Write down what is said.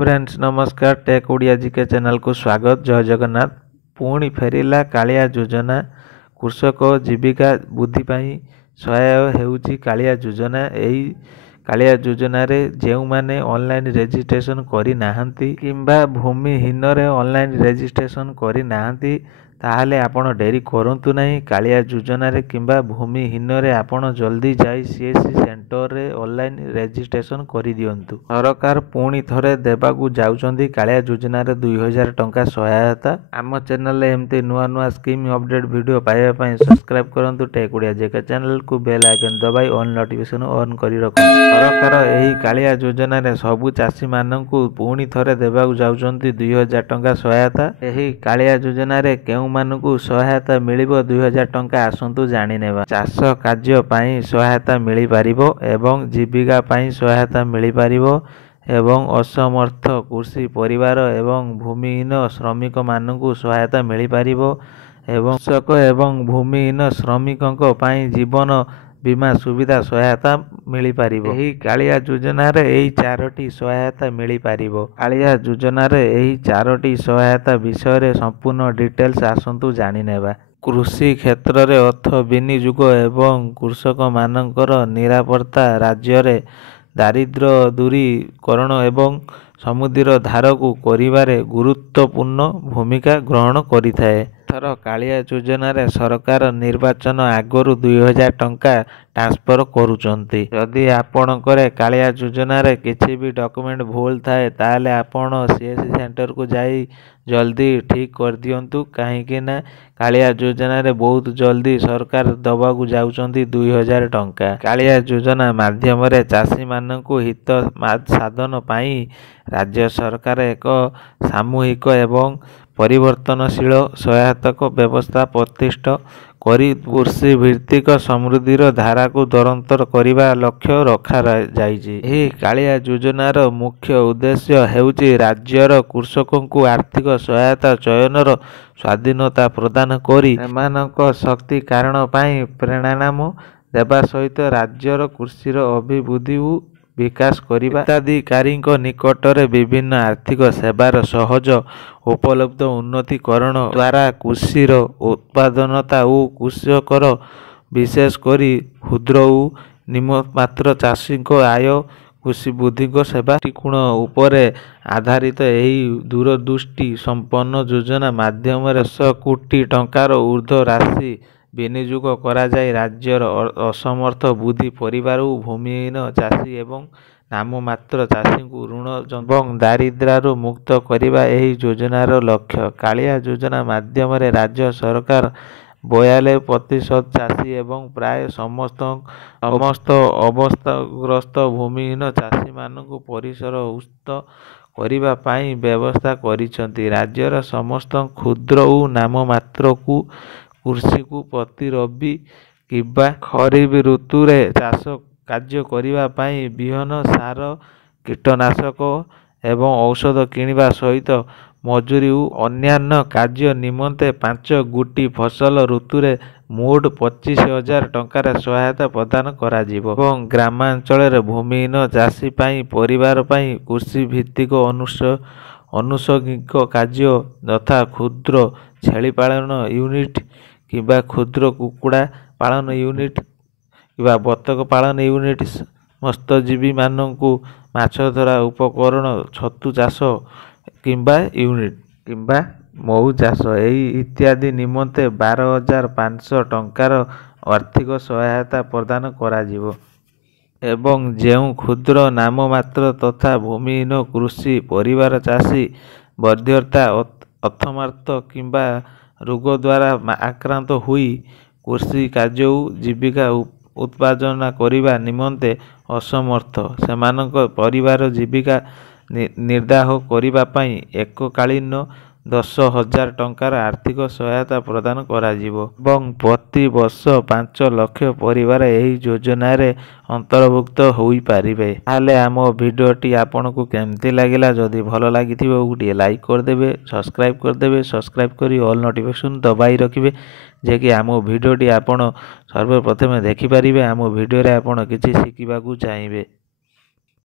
Friends नमस्कार take Odia GK channel को स्वागत। जय जगन्नाथ। पुणी फेरिला कालिया योजना कृषक जीविका वृद्धि पाई सहाय हेउची कालिया योजना। एही कालिया योजना रे जेउ माने ऑनलाइन रजिस्ट्रेशन करी नाहंती किंबा भूमिहीन रे ऑनलाइन रजिस्ट्रेशन करी नाहंती ताहले आपण डेरी करंतु नहीं। कालिया योजना रे किंबा भूमिहीन रे आपण जल्दी जाई सीएससी सेंटर रे ऑनलाइन रजिस्ट्रेशन करी दियंतु। सरकार पुणी थरे देबाकू जाउचंदी कालिया योजना रे 2000 टंका सहायता। आम चैनल रे एमती नुआ नुआ स्कीम अपडेट वीडियो पाइबा पई सब्सक्राइब करंतु टेक ओडिया जेके चैनल को बेल आइकन दबाई ऑन नोटिफिकेशन ऑन करी रखो। सरकार एही कालिया योजना रे सबु चासी माननकू पुणी थरे देबाकू जाउचंदी 2000 टंका सहायता। एही कालिया योजना रे केउ मानकू सहायता मिलिबो 2000 टंका आसंतु जानि नेबा। चाष कार्य पई सहायता मिली पारिबो एवं जीविका पई सहायता मिली पारिबो एवं असमर्थ कृषि परिवार एवं भूमिहीन श्रमिक मानकू सहायता मिली पारिबो एवं कृषक एवं भूमिहीन श्रमिकंक पई जीवन बीमा सुविधा सहायता मिली पारिबो। एही कालिया योजना रे एही चारोटी सहायता मिली पारिबो। कालिया योजना रे एही चारोटी सहायता विषय रे संपूर्ण डिटेल्स आसंतु जानि नेबा। कृषि क्षेत्र रे अर्थ विनियोग एवं कृषक मानकर निरापत्ता, राज्य रे दारिद्र्य दूरीकरण एवं समुद्र धार को करिबारे गुरुत्वपूर्ण भूमिका ग्रहण करिथाए। थर कालिया योजना रे सरकार निर्वाचन आगरु 2000 टंका ट्रांसफर करूचंती। जदि आपणकर कालिया योजना रे किछि भी डॉक्यूमेंट भूल थाए ताले आपण सीएससी सेंटर को जाई जल्दी ठीक कर दियंतु। काहेकि ना कालिया योजना रे बहुत जल्दी सरकार दबाकू जाउचंती 2000 टंका। कालिया योजना माध्यम रे चासी मानकू हित साधन पाई राज्य सरकार एक सामूहिक एवं परिवर्तनशील सहायताक व्यवस्था प्रतिष्ठा करी कृषि भित्तिक समृद्धिर धारा को निरंतर करने लक्ष्य रखा जाइछि। एही कालिया योजनार मुख्य उद्देश्य हेउछि राज्यर कृषकों को आर्थिक सहायता चयनर स्वाधीनता प्रदान करी सेमानक शक्ति कारण पाई प्रेरणा देवा सहित राज्यर कृषिर अभिवृद्धि विकास करिबा। हिताधिकारी निकट रे विभिन्न आर्थिक सेवार सहज उपलब्ध उन्नतिकरण द्वारा कृषिर उत्पादनता और कृषकर विशेष करी क्षुद्र और निम्नमात्र चाषी आय कृषि बुद्धि सेवा गुण उपरे आधारित एही दूरदृष्टि संपन्न योजना माध्यम 100 कोटी टंकार ऊर्ध्व राशि विनियोग करा जाय राज्यर असमर्थ बुद्धि परिवार और भूमिहीन चाषी एवं नाममात्र चाषी को ऋण एवं दारिद्र्य मुक्त करने एही योजनार लक्ष्य। कालिया योजना माध्यम राज्य सरकार 42% चाषी एवं प्राय समस्त अवस्थाग्रस्त भूमिहीन चाषी मानक परिसर उचित करने पाई व्यवस्था करिसंती। राज्यर समस्त क्षुद्र और नाममात्र को कृषि को प्रति रबी किंबा खरीफ ऋतु रे चाष कार्य करने पाई बिहन सार कीटनाशक एवं औषध किनिबा सहित मजूरी और अन्यान्य कार्य निमंते 5 गोटी फसल ऋतु रे मोट 25,000 टंकार सहायता प्रदान करा जिवो। एवं ग्रामांचल रे भूमिहीन चाषी पाई परिवार पाई कृषि भित्तिक अनुषंगिक कार्य तथा क्षुद्र छेली पालन यूनिट किंबा क्षुद्र कुकुड़ा पालन यूनिट किंबा बतक पालन यूनिट मत्स्यजीवी मानकू माछ धरा उपकरण छतु चाष किंबा यूनिट किंबा मऊ चाष एही इत्यादि निमंते 12,500 टंकार आर्थिक सहायता प्रदान करा जिवो। एवं जेउ क्षुद्र नाममात्र तथा भूमिहीन कृषि परिवार चाषी बर्ध्यता अर्थमार्थ किंबा रोग द्वारा आक्रांत हुई कृषि कार्य जीविका उत्पादन करने निमंते असमर्थ सेमानक परिवार जीविका निर्वाह करने पाई एककालीन 10,000 टंकार आर्थिक सहायता प्रदान करा जिवो। एवं प्रति वर्ष 5 लाख परिवार एही योजना रे अंतर्भुक्त होई पारिबे। ताले आम वीडियोटी आपनको केमती लागिला जदि भल लागिथिबो गोटे लाइक कर देबे, सब्सक्राइब कर देबे। सब्सक्राइब करी ऑल नोटिफिकेशन दबाई रखिबे जे कि आम वीडियोटी आपण सर्वप्रथमे देखि पारिबे। आम वीडियो रे आपण किछि शिखिबाकू चाहिबे।